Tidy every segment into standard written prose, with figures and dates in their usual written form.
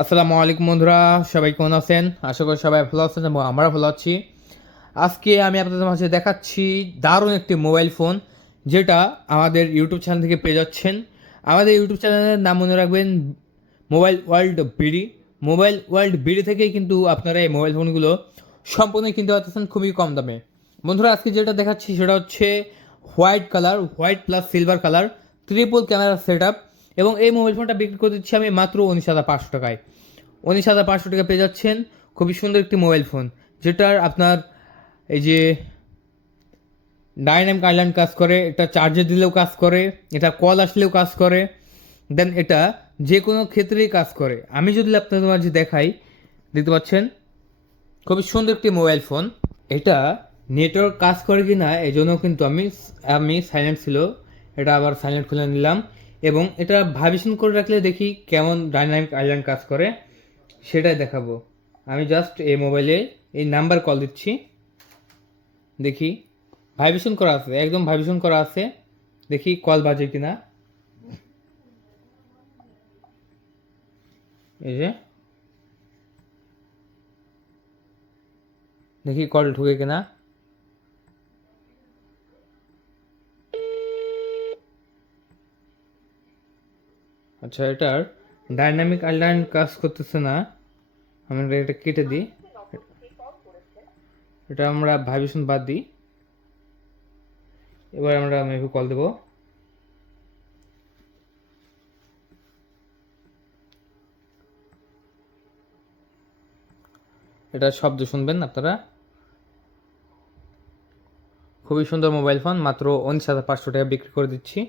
আসসালামু আলাইকুম বন্ধুরা, সবাই কেমন আছেন? আশা করি সবাই ভালো আছেন এবং আমরা ভালো আছি। আজকে আমি আপনাদের মাঝে দেখাচ্ছি দারুণ একটি মোবাইল ফোন, যেটা আমাদের ইউটিউব চ্যানেল থেকে পেয়ে যাচ্ছেন। আমাদের ইউটিউব চ্যানেলের নাম মনে রাখবেন, mobile world BD. Mobile world BD থেকেই কিন্তু আপনারা এই মোবাইল ফোনগুলো সম্পূর্ণ কিনতে পারতেছেন খুবই কম দামে। বন্ধুরা, আজকে যেটা দেখাচ্ছি সেটা হচ্ছে white colour, white plus silver colour, triple camera set up. এবং এই মোবাইল ফোনটা বিক্রি করে দিচ্ছি আমি মাত্র 19,500 টাকায়। 19,500 টাকা পেয়ে যাচ্ছেন খুবই সুন্দর একটি মোবাইল ফোন, যেটার আপনার এই যে ডাইনামিক আইল্যান্ড কাজ করে, এটা চার্জে দিলেও কাজ করে, এটা কল আসলেও কাজ করে, দেন এটা যে কোনো ক্ষেত্রেই কাজ করে। আমি যদি আপনাদের মাঝে দেখাই, দেখতে পাচ্ছেন খুবই সুন্দর একটি মোবাইল ফোন। এটা নেটওয়ার্ক কাজ করে কি না এই জন্য কিন্তু আমি সাইলেন্ট ছিল, এটা আবার সাইলেন্ট খুলে নিলাম। এবং এটা ভাইব্রেশন করে রাখলে দেখি কেমন ডাইনামিক আইল্যান্ড কাজ করে, সেটাই দেখাবো। আমি জাস্ট এই মোবাইলে এই নাম্বার কল দিচ্ছি, দেখি ভাইব্রেশন করা আছে, একদম ভাইব্রেশন করা আছে, দেখি কল বাজে কিনা। এই যে দেখি কল ঢুকে কিনা। আচ্ছা, এটার ডাইনামিক আইল্যান্ড কাজ করতেছে না, আমরা এটা কেটে দিই, এটা আমরা ভাইব্রেশন বাদ দিই। এবার আমরা মেবি কল দেবো। এটা শব্দ শুনবেন আপনারা। খুবই সুন্দর মোবাইল ফোন, মাত্র 19,500 টাকা বিক্রি করে দিচ্ছি।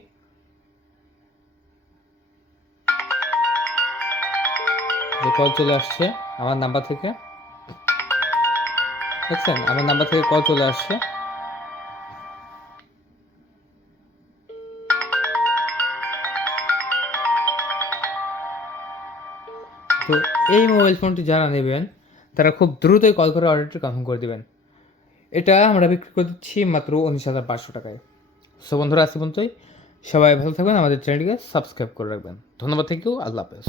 যে কল চলে আসছে আমার নাম্বার থেকে, দেখছেন আমার নাম্বার থেকে কল চলে আসছে। তো এই মোবাইল ফোনটি যারা নেবেন তারা খুব দ্রুতই কল করে অর্ডারটি কনফার্ম করে দেবেন। এটা আমরা বিক্রি করে দিচ্ছি মাত্র 19,500 টাকায়। সো বন্ধুরা, আজকে পর্যন্তই। সবাই ভালো থাকবেন, আমাদের চ্যানেলটিকে সাবস্ক্রাইব করে রাখবেন। ধন্যবাদ, থ্যাংক ইউ, আল্লাহ হাফেজ।